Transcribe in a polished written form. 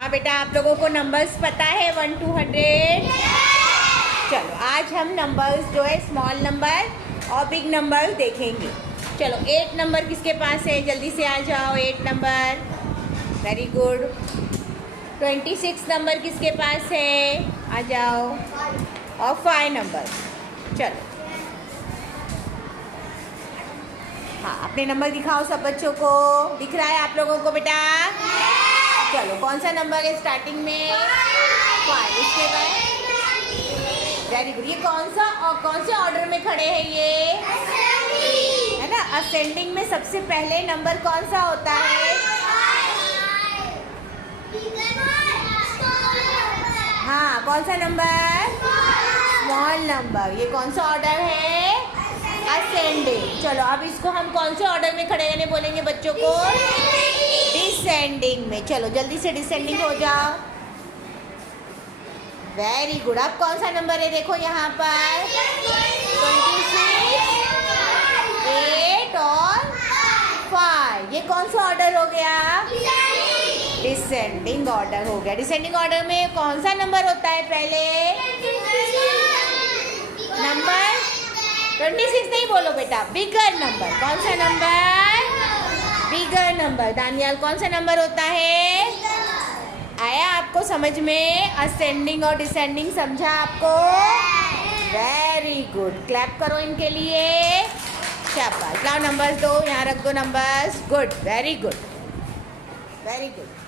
हाँ बेटा, आप लोगों को नंबर्स पता है 1 to 100? चलो आज हम नंबर्स जो है स्मॉल नंबर और बिग नंबर देखेंगे। चलो 8 नंबर किसके पास है, जल्दी से आ जाओ। 8 नंबर, वेरी गुड। 26 नंबर किसके पास है, आ जाओ। और 5 नंबर, चलो हाँ अपने नंबर दिखाओ सब बच्चों को। दिख रहा है आप लोगों को बेटा? चलो कौन सा नंबर है स्टार्टिंग में? 5। इसके बाद वेरी गुड। ये कौन से ऑर्डर में खड़े हैं ये, है ना? असेंडिंग में सबसे पहले नंबर कौन सा होता है? हाँ, कौन सा नंबर? Small number. ये कौन सा ऑर्डर है? असेंडिंग। चलो अब इसको हम कौन से ऑर्डर में खड़े रहने बोलेंगे बच्चों को? डिसेंडिंग में। चलो जल्दी से डिसेंडिंग हो जाओ। Very good. अब कौन सा नंबर है देखो यहाँ पर? 26, 8 और 5। ये कौन सा ऑर्डर हो गया? डिसेंडिंग ऑर्डर हो गया। डिसेंडिंग ऑर्डर में कौन सा नंबर होता है पहले? नंबर 26 नहीं बोलो बेटा, बिगर नंबर। कौन सा नंबर? Bigger number. दानियाल कौन सा नंबर होता है? आया आपको समझ में? असेंडिंग और डिसेंडिंग समझा आपको? Very good. क्लैप करो इनके लिए। शाबाश। लाओ नंबर्स दो, यहाँ रख दो numbers. Good, very good, very good.